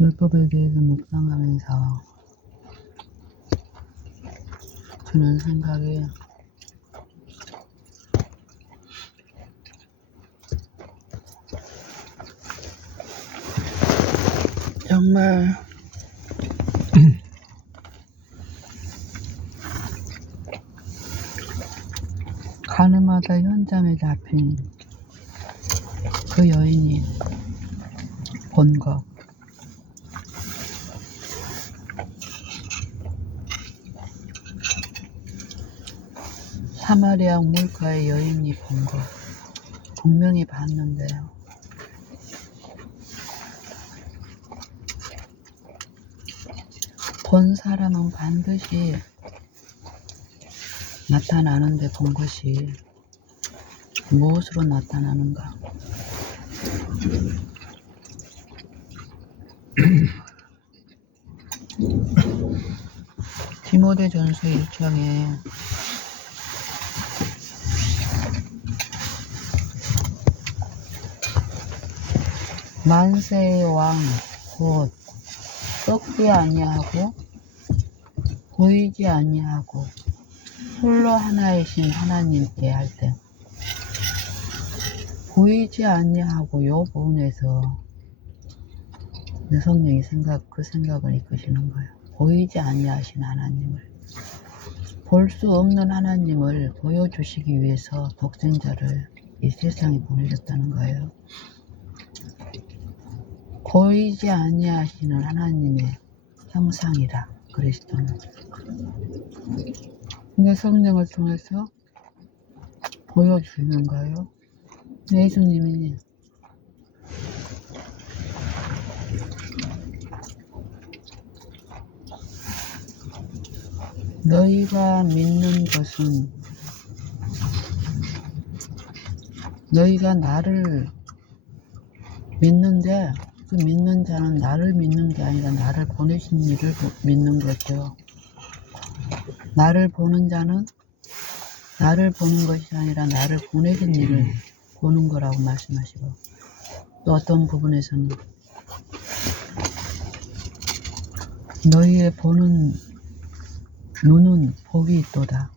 율법에 대해서 묵상하면서 드는 생각이 정말 가늠하다 현장에 잡힌 그 여인이 본 것, 사마리아 우물가의 여인이 본 것 분명히 봤는데요. 본 사람은 반드시 나타나는데 본 것이 무엇으로 나타나는가? 디모데전서 1장에 만세의 왕 곧 썩지 아니하고 보이지 아니하고 홀로 하나이신 하나님께 할 때 보이지 아니하고 요 부분에서 성령이 그 생각을 이끄시는 거예요. 보이지 아니하신 하나님을, 볼 수 없는 하나님을 보여주시기 위해서 독생자를 이 세상에 보내셨다는 거예요. 보이지 아니하시는 하나님의 형상이라 그리스도는. 근데 성령을 통해서 보여주는 거예요. 예수님이 너희가 믿는 것은 너희가 나를 믿는데 그 믿는 자는 나를 믿는 게 아니라 나를 보내신 이를 믿는 거죠. 나를 보는 자는 나를 보는 것이 아니라 나를 보내신 이를 보는 거라고 말씀하시고, 또 어떤 부분에서는 너희의 보는 눈은 복이 있도다.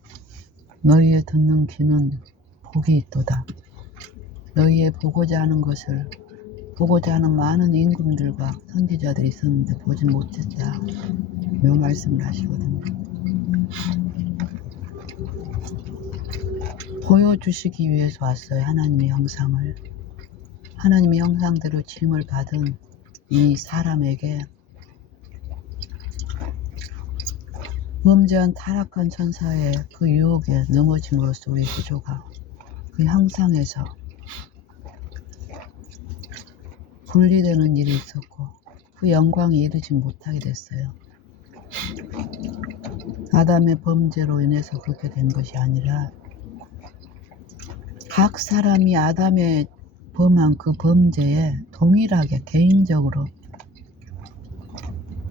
너희의 듣는 귀는 복이 있도다. 너희의 보고자 하는 것을 보고자 하는 많은 임금들과 선지자들이 있었는데 보지 못했다. 이 말씀을 하시거든요. 보여주시기 위해서 왔어요. 하나님의 형상을. 하나님의 형상대로 지음을 받은 이 사람에게 범죄한 타락한 천사의 그 유혹에 넘어짐으로써 우리 구조가 그 형상에서 분리되는 일이 있었고 그 영광에 이르지 못하게 됐어요. 아담의 범죄로 인해서 그렇게 된 것이 아니라 각 사람이 아담의 범한 그 범죄에 동일하게 개인적으로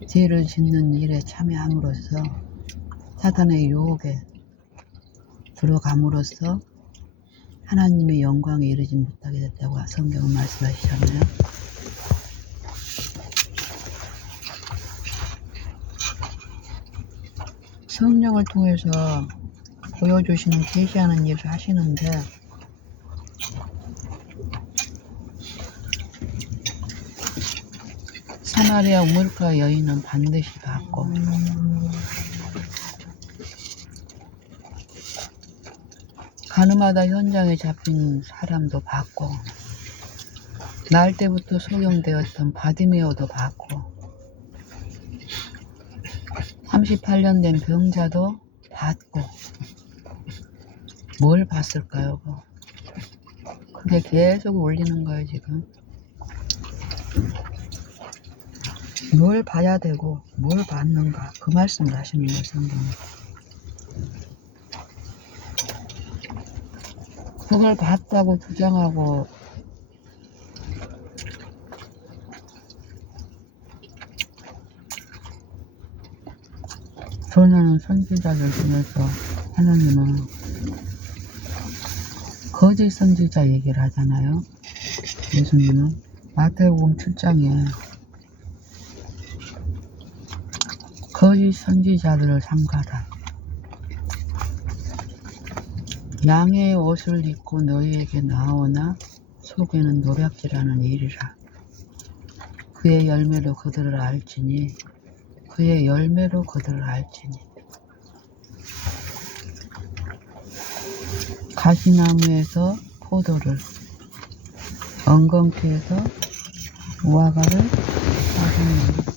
죄를 짓는 일에 참여함으로써 사탄의 유혹에 들어감으로써 하나님의 영광에 이르지 못하게 됐다고 성경은 말씀하시잖아요. 성령을 통해서 보여주시는, 계시하는 일을 하시는데 사마리아 우물가 여인은 반드시 봤고 가늠하다 현장에 잡힌 사람도 봤고 날 때부터 소경되었던 바디메오도 봤고 38년 된 병자도 봤고 뭘 봤을까요? 그게 계속 울리는 거예요. 지금 뭘 봐야 되고 뭘 봤는가 그 말씀을 하시는 거예요. 성경은. 그걸 봤다고 주장하고 전하는 선지자들 중에서 하나님은 거짓 선지자 얘기를 하잖아요. 예수님은 마태복음 7장에 거짓 선지자들을 삼가라. 양의 옷을 입고 너희에게 나오나 속에는 노략질하는 일이라. 그의 열매로 그들을 알지니 그의 열매로 그들을 알지니. 가시나무에서 포도를, 엉겅퀴에서 무화과를 따르느니라.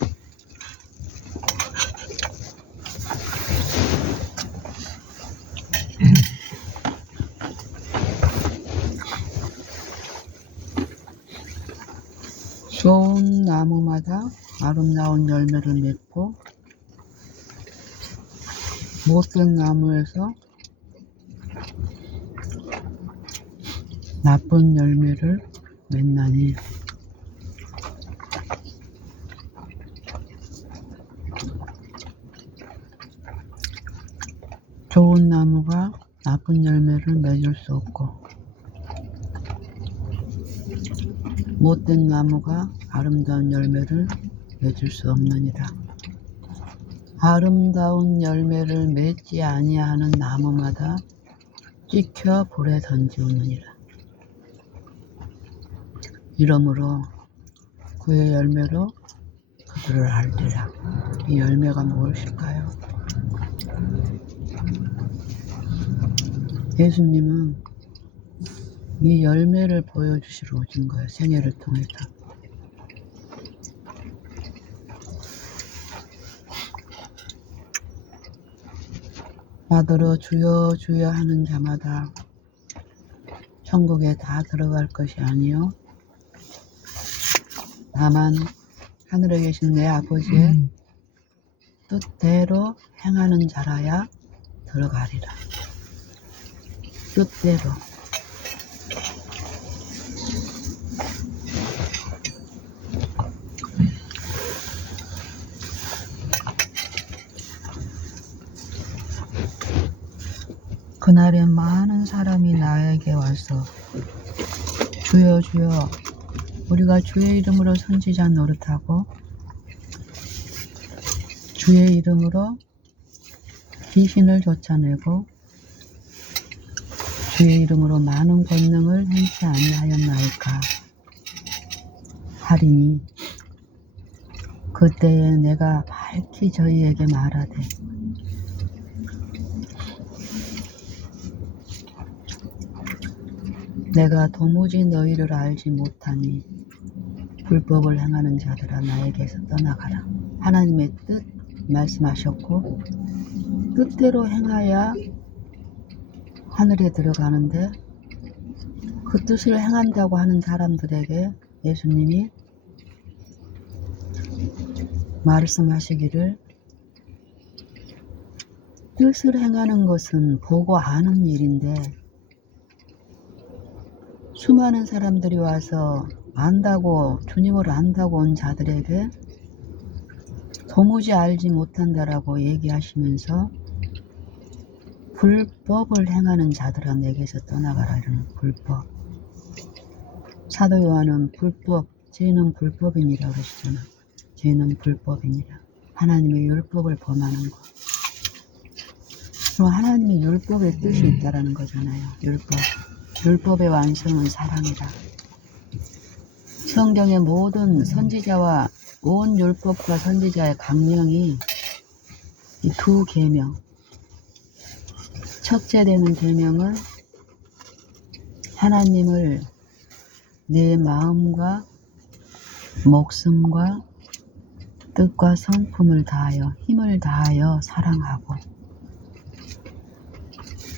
좋은 나무마다 아름다운 열매를 맺고 못된 나무에서 나쁜 열매를 맺나니. 좋은 나무가 나쁜 열매를 맺을 수 없고 못된 나무가 아름다운 열매를 맺을 수 없느니라. 아름다운 열매를 맺지 아니하는 나무마다 찍혀 불에 던지우느니라. 이러므로 그의 열매로 그들을 알리라. 이 열매가 무엇일까요? 예수님은 이 열매를 보여주시러 오신 거예요. 생애를 통해서. 받으러 주여 주여 하는 자마다 천국에 다 들어갈 것이 아니요 다만 하늘에 계신 내 아버지의 뜻대로 행하는 자라야 들어가리라. 뜻대로. 그날에 많은 사람이 나에게 와서 주여 주여 우리가 주의 이름으로 선지자 노릇하고 주의 이름으로 귀신을 쫓아내고 주의 이름으로 많은 권능을 행치 아니하였나이까 하리니 그때에 내가 밝히 저희에게 말하되 내가 도무지 너희를 알지 못하니 불법을 행하는 자들아 나에게서 떠나가라. 하나님의 뜻 말씀하셨고 뜻대로 행하야 하늘에 들어가는데 그 뜻을 행한다고 하는 사람들에게 예수님이 말씀하시기를 뜻을 행하는 것은 보고 아는 일인데 수많은 사람들이 와서 안다고 주님을 안다고 온 자들에게 도무지 알지 못한다라고 얘기하시면서 불법을 행하는 자들아 내게서 떠나가라. 이러는 불법. 사도 요한은 불법, 죄는 불법이니라 그러시잖아. 죄는 불법이니라. 하나님의 율법을 범하는 것. 그럼 하나님의 율법의 뜻이 있다라는 거잖아요. 율법. 율법의 완성은 사랑이다. 성경의 모든 선지자와 온 율법과 선지자의 강령이 이 두 계명. 첫째 되는 계명은 하나님을 내 마음과 목숨과 뜻과 성품을 다하여 힘을 다하여 사랑하고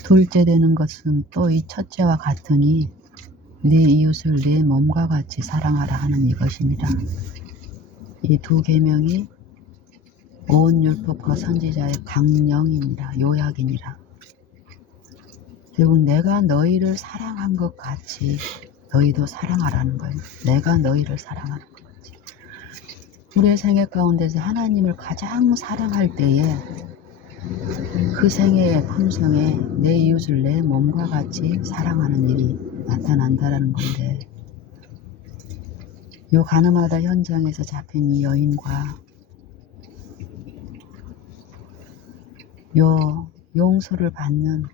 둘째 되는 것은 또 이 첫째와 같으니 네 이웃을 내 몸과 같이 사랑하라 하는 이것입니다. 이 두 계명이 온 율법과 선지자의 강령입니다. 요약이니라. 결국 내가 너희를 사랑한 것 같이 너희도 사랑하라는 거예요. 내가 너희를 사랑하는 것 같이. 우리의 생애 가운데서 하나님을 가장 사랑할 때에 그 생애의 품성에 내 이웃을 내 몸과 같이 사랑하는 일이 나타난다라는 건데, 요 가늠하다 현장에서 잡힌 이 여인과 요 용서를 받는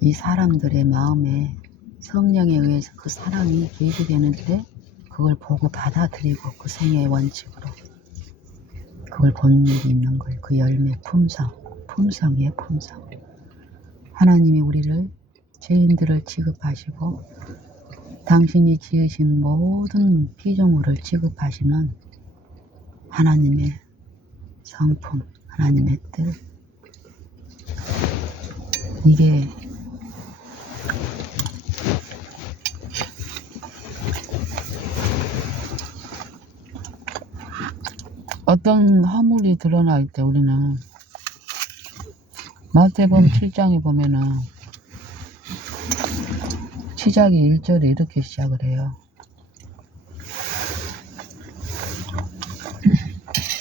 이 사람들의 마음에 성령에 의해서 그 사랑이 계시되는데, 그걸 보고 받아들이고 그 생애의 원칙으로 그걸 보는 일이 있는 거예요. 그 열매, 품성이에요, 품성. 하나님이 우리를, 죄인들을 취급하시고 당신이 지으신 모든 피조물을 취급하시는 하나님의 성품, 하나님의 뜻. 이게 어떤 허물이 드러날 때 우리는 마태복음 7장에 보면은 시작이 1절에 이렇게 시작을 해요.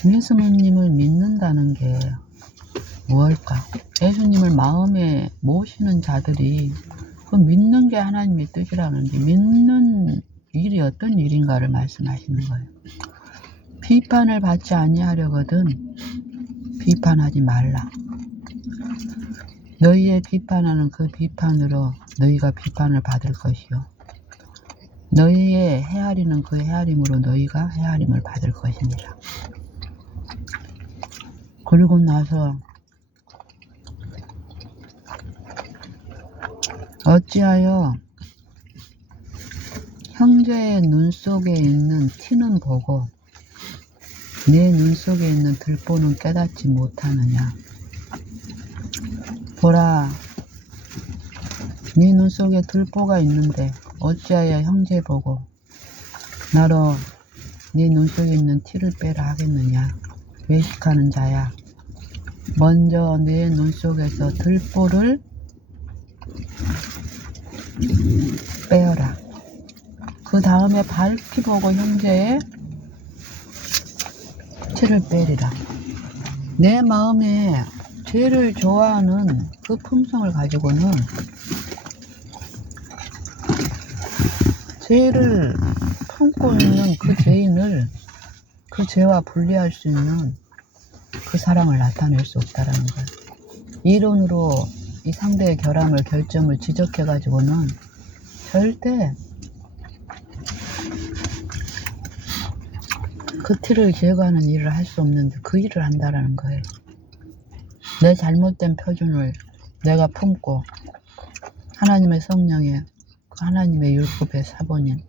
예수님을 믿는다는 게 무엇일까? 예수님을 마음에 모시는 자들이 그 믿는 게 하나님의 뜻이라는데, 믿는 일이 어떤 일인가를 말씀하시는 거예요. 비판을 받지 아니하려거든 비판하지 말라. 너희의 비판하는 그 비판으로 너희가 비판을 받을 것이요, 너희의 헤아리는 그 헤아림으로 너희가 헤아림을 받을 것이니라. 그리고 나서 어찌하여 형제의 눈 속에 있는 티는 보고 내 눈 속에 있는 들보는 깨닫지 못하느냐. 보라, 네 눈 속에 들보가 있는데 어찌하여 형제 보고 나로 네 눈 속에 있는 티를 빼라 하겠느냐. 외식하는 자야, 먼저 내 눈 속에서 들보를 빼어라. 그 다음에 밝히 보고 형제의 티를 빼리라. 내 마음에 죄를 좋아하는 그 품성을 가지고는 죄를 품고 있는 그 죄인을 그 죄와 분리할 수 있는 그 사랑을 나타낼 수 없다라는 거예요. 이론으로 이 상대의 결함을, 결점을 지적해 가지고는 절대 그 티를 제거하는 일을 할 수 없는데 그 일을 한다라는 거예요. 내 잘못된 표준을 내가 품고 하나님의 성령의, 그 하나님의 율법의 사본인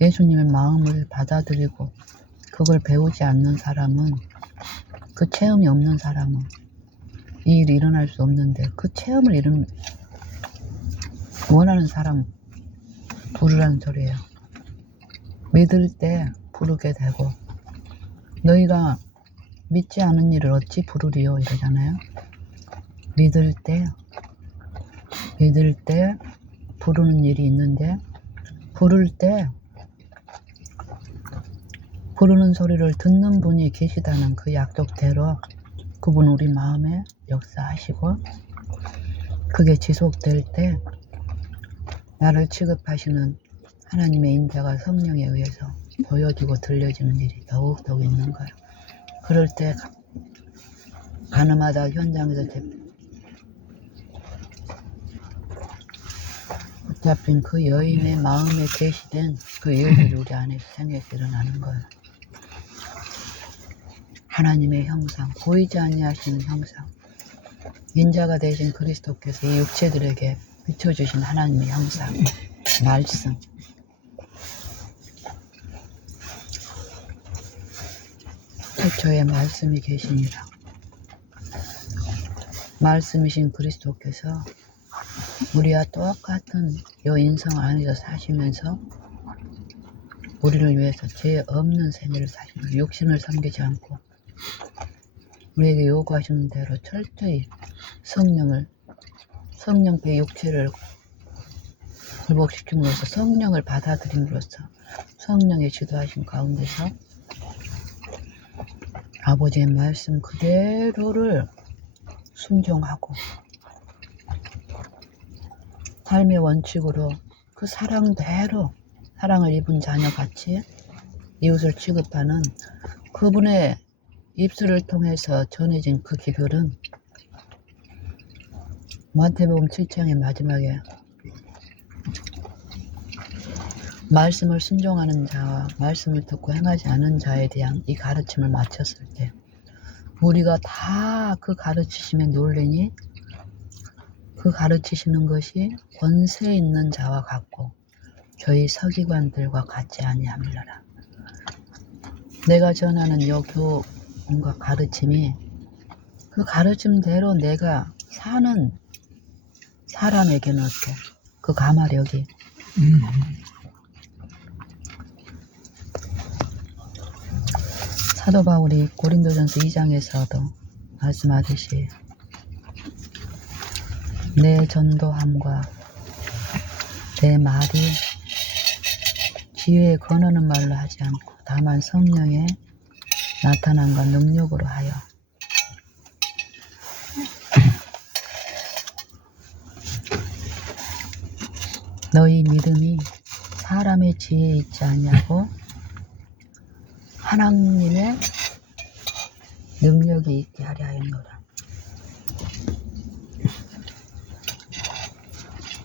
예수님의 마음을 받아들이고 그걸 배우지 않는 사람은, 그 체험이 없는 사람은 이 일이 일어날 수 없는데, 그 체험을 원하는 사람 부르라는 소리예요. 믿을 때 부르게 되고, 너희가 믿지 않은 일을 어찌 부르리요 이러잖아요. 믿을 때 부르는 일이 있는데, 부를 때 부르는 소리를 듣는 분이 계시다는 그 약속대로 그분 우리 마음에 역사하시고, 그게 지속될 때 나를 취급하시는 하나님의 인자가 성령에 의해서 보여지고 들려지는 일이 더욱더욱 있는 거예요. 그럴 때 가늠하다 현장에서 잡힌 그 여인의 마음에 계시된 그 일들이 우리 안에 생에서 일어나는 거예요. 하나님의 형상, 보이지 아니하시는 형상, 인자가 되신 그리스도께서 이 육체들에게 비춰주신 하나님의 형상, 말씀. 태초에 말씀이 계시니라. 말씀이신 그리스도께서 우리와 똑같은 이 인성 안에서 사시면서 우리를 위해서 죄 없는 생애를 사시는, 육신을 섬기지 않고 우리에게 요구하시는 대로 철저히 성령께 육체를 굴복시킴으로써 성령을 받아들임으로써 성령의 지도하심 가운데서 아버지의 말씀 그대로를 순종하고 삶의 원칙으로 그 사랑대로 사랑을 입은 자녀같이 이웃을 취급하는 그분의 입술을 통해서 전해진 그 기별은 마태복음 7장의 마지막에 말씀을 순종하는 자와 말씀을 듣고 행하지 않은 자에 대한 이 가르침을 마쳤을 때 우리가 다 그 가르치심에 놀래니 그 가르치시는 것이 권세 있는 자와 같고 저희 서기관들과 같지 아니함이라. 내가 전하는 요 교훈과 가르침이 그 가르침대로 내가 사는 사람에게는 어때? 그 가마력이 사도 바울이 고린도전서 2장에서도 말씀하듯이 내 전도함과 내 말이 지혜에 권하는 말로 하지 않고 다만 성령의 나타남과 능력으로 하여 너희 믿음이 사람의 지혜에 있지 아니하고 하나님의 능력이 있게 하려 하였노라.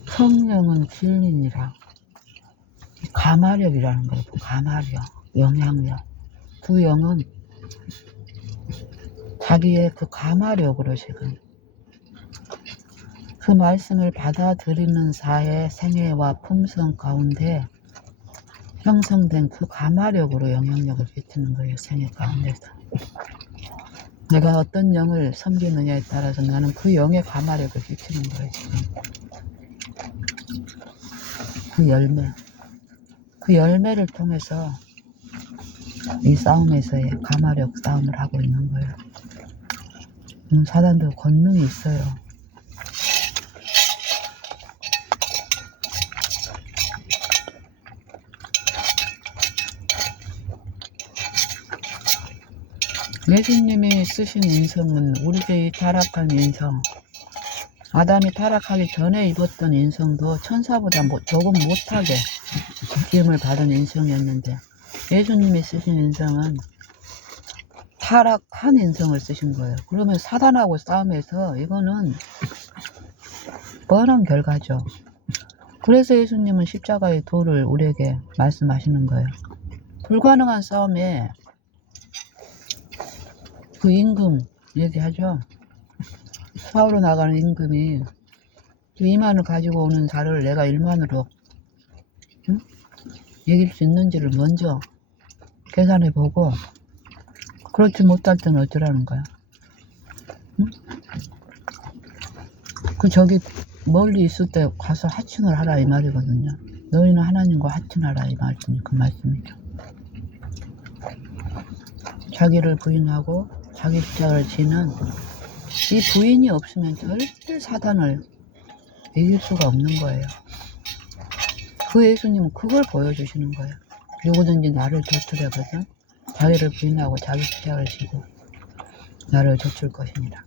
성령은 진리니라. 가마력이라는 거예요. 가마력, 영향력. 두 영은 자기의 그 가마력으로 지금 그 말씀을 받아들이는 자의 생애와 품성 가운데 형성된 그 가마력으로 영향력을 끼치는 거예요. 생애 가운데서. 내가 어떤 영을 섬기느냐에 따라서 나는 그 영의 가마력을 끼치는 거예요. 지금. 그 열매를 통해서 이 싸움에서의 가마력 싸움을 하고 있는 거예요. 사단도 권능이 있어요. 예수님이 쓰신 인성은 우리의 이 타락한 인성, 아담이 타락하기 전에 입었던 인성도 천사보다 조금 못하게 기름을 받은 인성이었는데 예수님이 쓰신 인성은 타락한 인성을 쓰신 거예요. 그러면 사단하고 싸움에서 이거는 뻔한 결과죠. 그래서 예수님은 십자가의 도를 우리에게 말씀하시는 거예요. 불가능한 싸움에 그 임금 얘기하죠. 사우로 나가는 임금이 그 2만을 가지고 오는 자를 내가 1만으로 이길 수 있는지를 먼저 계산해보고 그렇지 못할 때는 어쩌라는 거야. 그 저기 멀리 있을 때 가서 하층을 하라 이 말이거든요. 너희는 하나님과 하층하라 이 말씀이 그 말씀이죠. 자기를 부인하고 자기 십자가를 지는 이 부인이 없으면 절대 사단을 이길 수가 없는 거예요. 그 예수님은 그걸 보여주시는 거예요. 누구든지 나를 쫓으려거든 자기를 부인하고 자기 십자가를 지고 나를 쫓을 것이니라.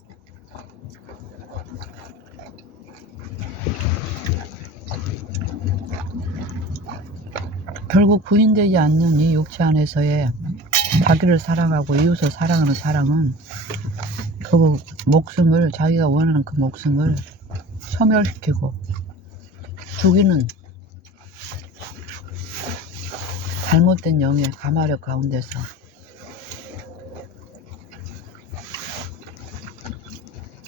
결국 부인되지 않는 이 육체 안에서의 자기를 사랑하고 이웃을 사랑하는 사랑은 그 목숨을 자기가 원하는 그 목숨을 소멸시키고 죽이는 잘못된 영의 가마력 가운데서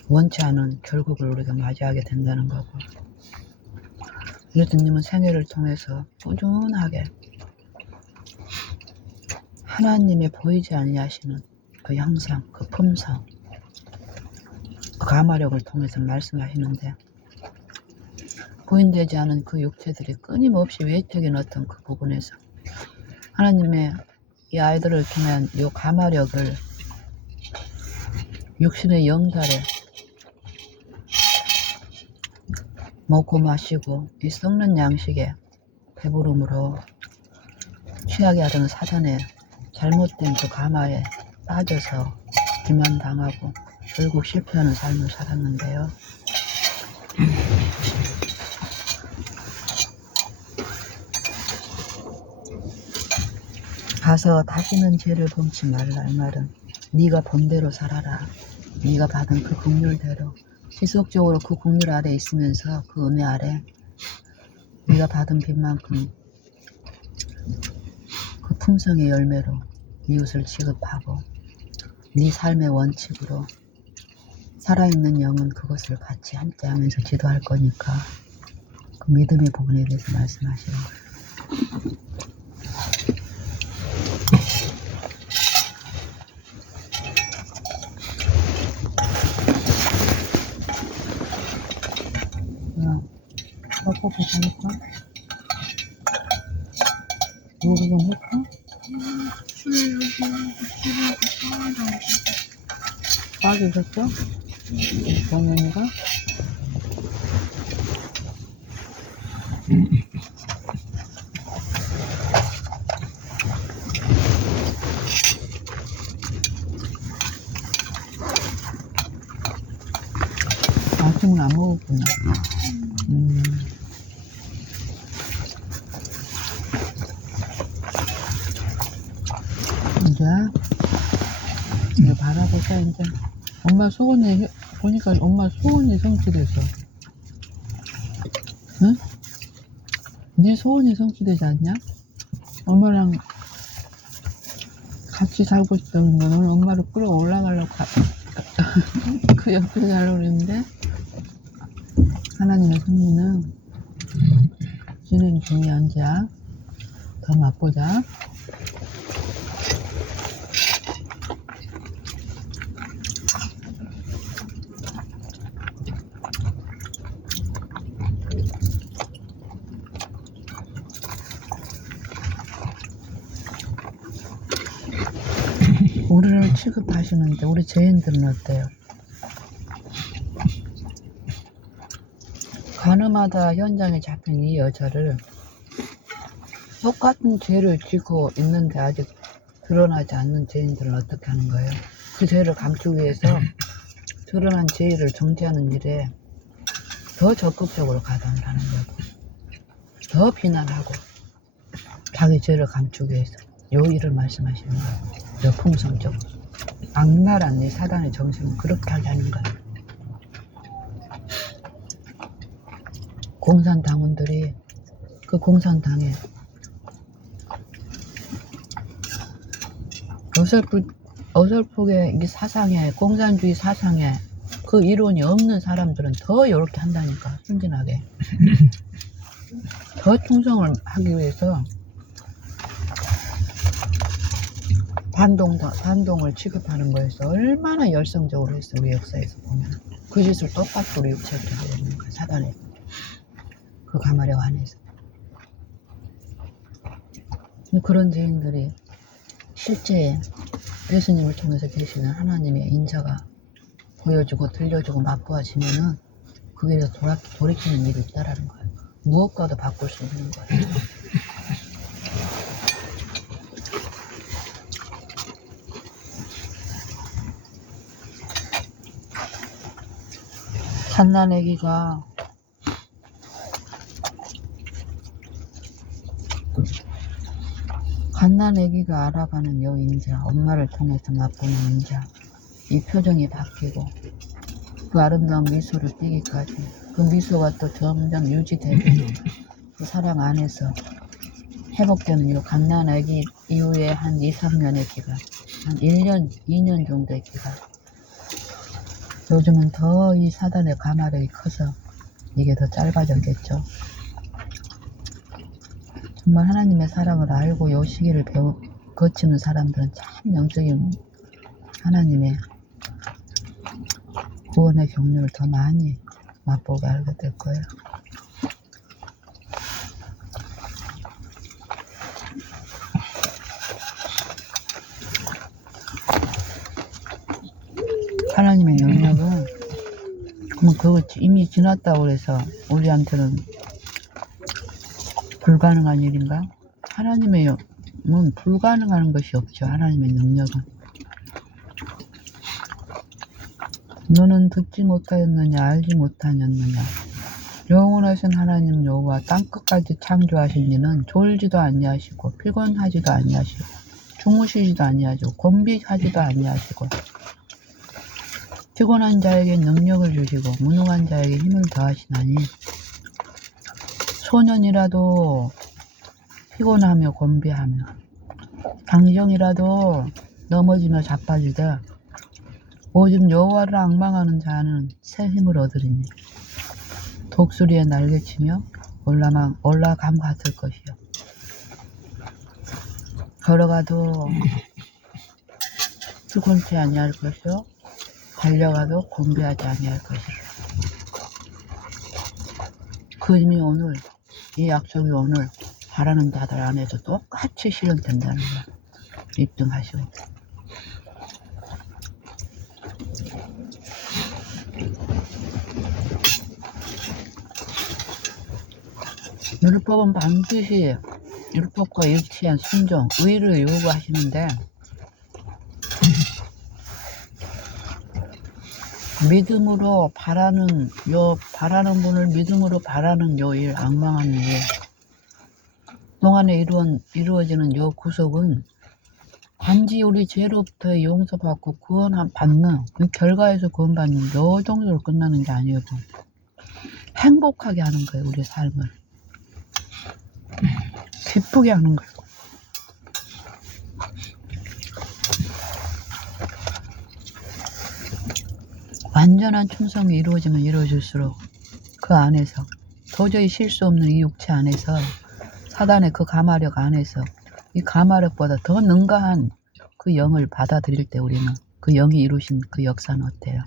원치 않은 결국을 우리가 맞이하게 된다는 거고 예수님은 생애를 통해서 꾸준하게 하나님의 보이지 아니하시는 그 형상, 그 품성, 그 가마력을 통해서 말씀하시는데 부인되지 않은 그 육체들이 끊임없이 외적인 어떤 그 부분에서 하나님의 이 아이들을 통한 이 가마력을 육신의 영달에 먹고 마시고 이 썩는 양식에 배부름으로 취하게 하려는 사단의 잘못된 그 가마에 빠져서 기만당하고 결국 실패하는 삶을 살았는데요. 가서 다시는 죄를 범치 말라. 이 말은 네가 본대로 살아라. 네가 받은 그 긍휼대로 지속적으로 그 긍휼 아래 있으면서 그 은혜 아래 네가 받은 빚만큼 그 품성의 열매로 이웃을 취급하고 네 삶의 원칙으로 살아있는 영은 그것을 같이 함께하면서 기도할 거니까 그 믿음의 부분에 대해서 말씀하시는 거예요. 먹고 보자니까 이거 좀 할까? 빠지셨죠? 정연이가? 아침은 안 먹었구나. 이제 이거 바라보자. 이제 엄마 소원이 보니까 엄마 소원이 성취됐어. 응? 네 소원이 성취되지 않냐? 엄마랑 같이 살고 싶다는 거는 엄마를 끌어올라가려고 그 옆에 살려고 그랬는데 하나님의 섭리는 진행 중이야. 이제 더 맛보자. 우리를 취급하시는데 우리 죄인들은 어때요? 가늠하다 현장에 잡힌 이 여자를 똑같은 죄를 지고 있는데 아직 드러나지 않는 죄인들은 어떻게 하는 거예요? 그 죄를 감추기 위해서 드러난 죄를 정지하는 일에 더 적극적으로 가담을 하는 거고 더 비난하고 자기 죄를 감추기 위해서 요 일을 말씀하시는 거예요. 요 풍성적 악랄한 이 사단의 정신은 그렇게 하려는 거예요. 공산당원들이 그 공산당에 어설프게 이 사상에 공산주의 사상에 그 이론이 없는 사람들은 더 이렇게 한다니까. 순진하게 더 충성을 하기 위해서 반동을 취급하는 거에서 얼마나 열성적으로 했어. 우리 역사에서 보면 그 짓을 똑같이 우리 육체를 하고 있는 거야. 사단의 그 가마력 안에서 그런 죄인들이 실제 예수님을 통해서 계시는 하나님의 인자가 보여주고 들려주고 맛보아지면은 그게 돌이키는 일이 있다라는 거예요. 무엇과도 바꿀 수 있는 거예요. 갓난아기가 알아가는 요 인자, 엄마를 통해서 맛보는 인자, 이 표정이 바뀌고 그 아름다운 미소를 띠기까지 그 미소가 또 점점 유지되고 그 사랑 안에서 회복되는 이 갓난아기 이후에 한 2, 3년의 기간, 한 1년, 2년 정도의 기간. 요즘은 더 이 사단의 가마력이 커서 이게 더 짧아졌겠죠. 정말 하나님의 사랑을 알고 요 시기를 거치는 사람들은 참 영적인 하나님의 구원의 경륜을 더 많이 맛보게 알게 될 거예요. 하나님의 영역은 그럼 그거 이미 지났다고 해서 우리한테는 불가능한 일인가? 하나님의 영은 불가능한 것이 없죠. 하나님의 능력은 너는 듣지 못하였느냐 알지 못하였느냐. 영원하신 하나님 여호와 땅끝까지 창조하신 이는 졸지도 아니하시고 피곤하지도 아니하시고 주무시지도 아니하시고 곤비하지도 아니하시고 피곤한 자에게 능력을 주시고 무능한 자에게 힘을 더하시나니 소년이라도 피곤하며 곤비하며 장정이라도 넘어지며 자빠지되 오직 여호와를 앙망하는 자는 새 힘을 얻으리니 독수리에 날개치며 올라감 같을 것이요 걸어가도 피곤치 아니할 것이요 달려가도 곤비하지 아니할 것이라. 그 힘이 오늘 이 약속이 오늘 바라는 자들 안에서 똑같이 실현된다는 거야. 입증하시고. 율법은 반드시 율법과 일치한 순종, 의를 요구하시는데 믿음으로 바라는 분을 믿음으로 바라는 요 일, 앙망하는 일 동안에 이루어지는 요 구속은 단지 우리 죄로부터 용서받고 구원받는 그 결과에서 구원받는 요 정도로 끝나는 게 아니고 행복하게 하는 거예요. 우리 삶을 기쁘게 하는 거예요. 완전한 충성이 이루어지면 이루어질수록 그 안에서 도저히 쉴 수 없는 이 육체 안에서 사단의 그 가마력 안에서 이 가마력보다 더 능가한 그 영을 받아들일 때 우리는 그 영이 이루신 그 역사는 어때요?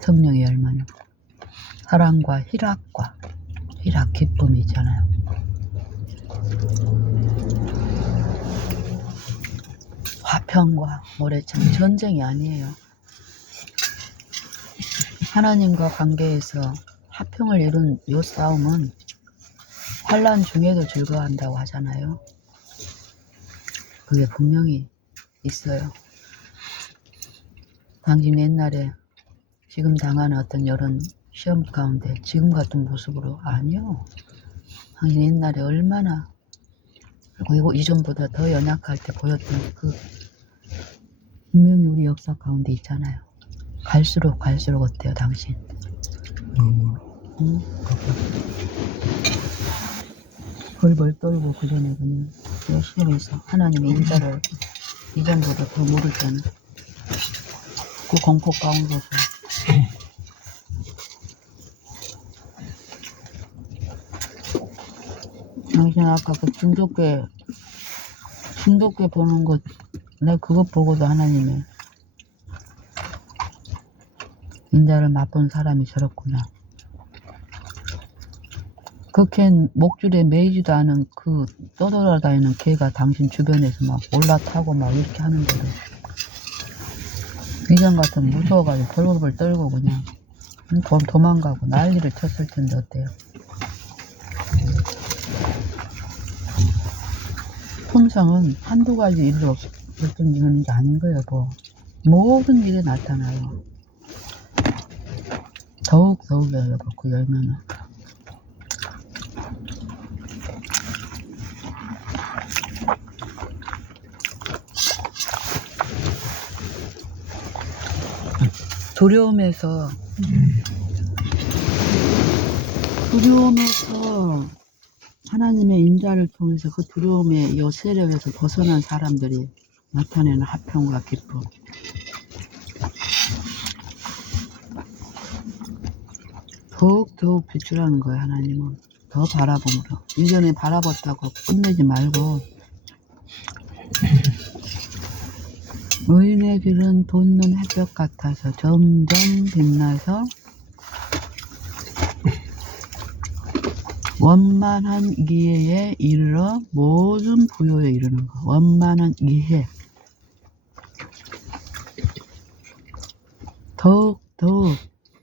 성령의 열매는 사랑과 희락 기쁨이 있잖아요. 화평과 모래참 전쟁이 아니에요. 하나님과 관계에서 화평을 이룬 요 싸움은 환난 중에도 즐거워한다고 하잖아요. 그게 분명히 있어요. 당신 옛날에 지금 당하는 어떤 이런 시험 가운데 지금 같은 모습으로 아니요. 당신 옛날에 얼마나 그리고 이전보다 더 연약할 때 보였던 그 분명히 우리 역사 가운데 있잖아요. 갈수록 어때요 당신? 응? 벌벌 떨고 그전에 그냥 열심히 해서 하나님의 인자를 이전보다 더 모를 때는 그 공포 가운데서 당신 아까 그 중독괴 보는 것 내가 그것 보고도 하나님의 인자를 맛본 사람이 저렇구나. 그 개 목줄에 매이지도 않은 그 떠돌아다니는 개가 당신 주변에서 막 올라타고 막 이렇게 하는데도 이전 같으면 무서워가지고 벌벌벌 떨고 그냥 도망가고 난리를 쳤을 텐데 어때요? 품성은 한두 가지 일로 결정지는 게 아닌 거예요. 모든 일에 나타나요. 더욱더욱이에요. 그 열매는. 두려움에서 하나님의 인자를 통해서 그 두려움의 요 세력에서 벗어난 사람들이 나타내는 화평과 기쁨. 더욱 비추라는 거예요. 하나님은 더 바라봄으로. 이전에 바라봤다고 끝내지 말고 의인의 길은 돋는 햇볕 같아서 점점 빛나서 원만한 이해에 이르러 모든 부요에 이르는 거. 원만한 이해. 더욱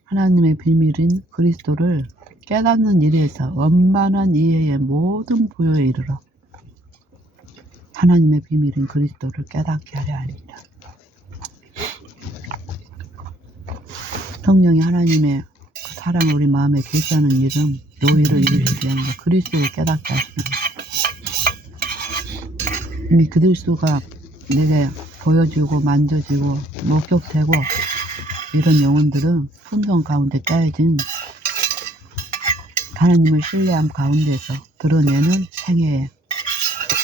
하나님의 비밀인 그리스도를 깨닫는 일에서 원만한 이해의 모든 부요에 이르러 하나님의 비밀인 그리스도를 깨닫게 하려 하리라. 성령이 하나님의 그 사랑을 우리 마음에 계시하는 일은 노예를 이루시기 위한 거, 그리스도를 깨닫게 하시는 거. 이미 그리스도가 내게 보여지고 만져지고 목격되고 이런 영혼들은 품성 가운데 짜여진 하나님을 신뢰함 가운데서 드러내는 생애의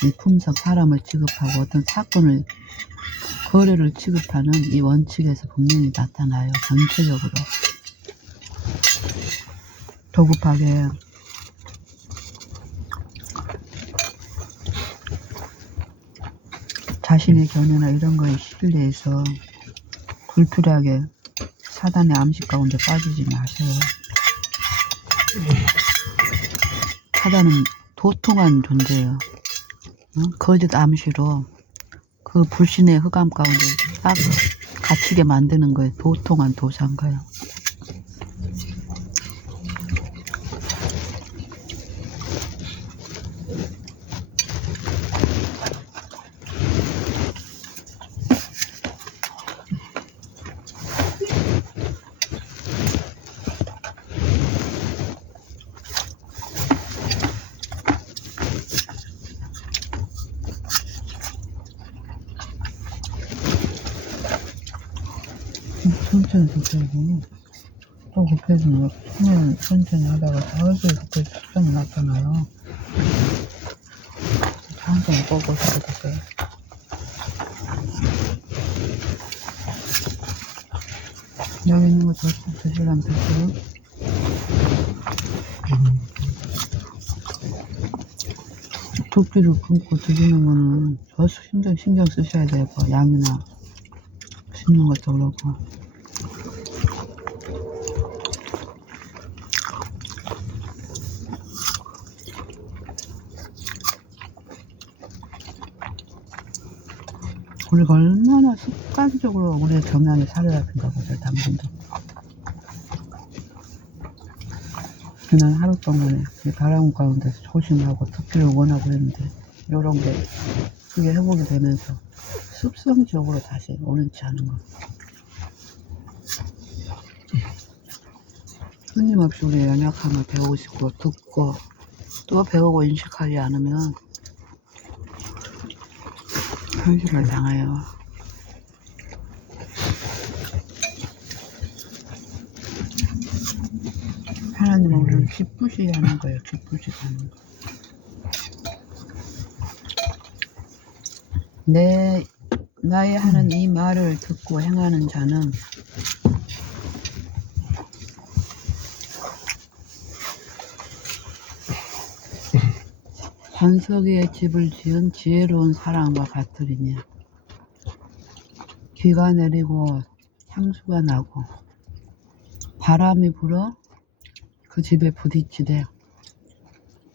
이 품성, 사람을 취급하고 어떤 사건을 거래를 취급하는 이 원칙에서 분명히 나타나요. 전체적으로 조급하게 자신의 견해나 이런 거에 신뢰해서 불필요하게 사단의 암시 가운데 빠지지 마세요. 사단은 도통한 존재예요. 거짓 암시로 그 불신의 흑암 가운데 딱 갇히게 만드는 거예요. 도통한 도사인가요. 천천히 급해지고 또 급해지면 수면 천천히 하다가 자연스레 급해지 수정이 나타나요. 천천히 꺾어서 드세요. 여기 있는 거 더 드시려면 드세요. 두끼를 굶고 드시는 거는 더 신경 쓰셔야 돼요. 양이나 씹는 것도 그렇고. 우리가 얼마나 습관적으로 우리의 경향이 사로잡힌가 보세요. 당분도. 지난 하루 동안에 이 바람 가운데서 조심하고 듣기를 원하고 했는데 요런 게 그게 회복이 되면서 습성적으로 다시 원치 않은 거. 끊임없이 우리의 연약함을 배우시고 듣고 또 배우고 인식하지 않으면 현실을 당해요. 하나님은 우리를 기쁘시게 하는 거예요. 기쁘시게 하는 거. 나의 하는 이 말을 듣고 행하는 자는 반석 위에 집을 지은 지혜로운 사람과 같으리니 비가 내리고 향수가 나고 바람이 불어 그 집에 부딪히되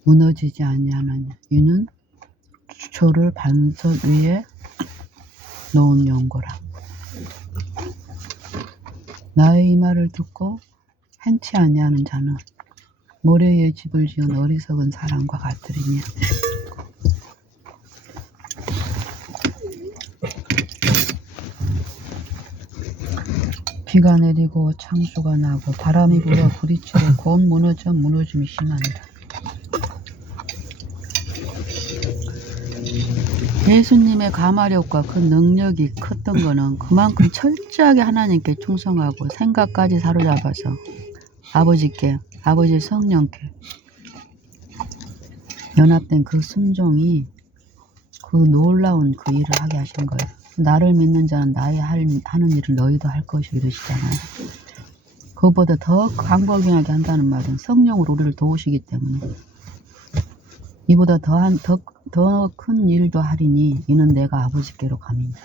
무너지지 아니하느냐. 이는 주초를 반석 위에 놓은 연고라. 나의 이 말을 듣고 행치 아니하는 자는 모래 위에 집을 지은 어리석은 사람과 같으리니 비가 내리고 창수가 나고 바람이 불어 부딪히고 곧 무너짐이 심하니라. 예수님의 가마력과 그 능력이 컸던 거는 그만큼 철저하게 하나님께 충성하고 생각까지 사로잡아서 아버지께, 아버지 성령께 연합된 그 순종이 그 놀라운 그 일을 하게 하신 거예요. 나를 믿는 자는 나의 하는 일을 너희도 할 것이 이러시잖아요. 그것보다 더 광범위하게 한다는 말은 성령으로 우리를 도우시기 때문에 이보다 더 큰 일도 하리니 이는 내가 아버지께로 감이니라.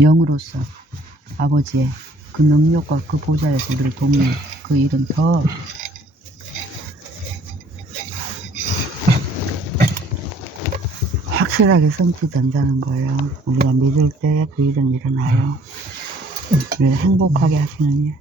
영으로서 아버지의 그 능력과 그 보좌에서 우리를 돕는 그 일은 더 확실하게 성취된다는 거예요. 우리가 믿을 때 그 일은 일어나요. 우리를 행복하게 하시는 일.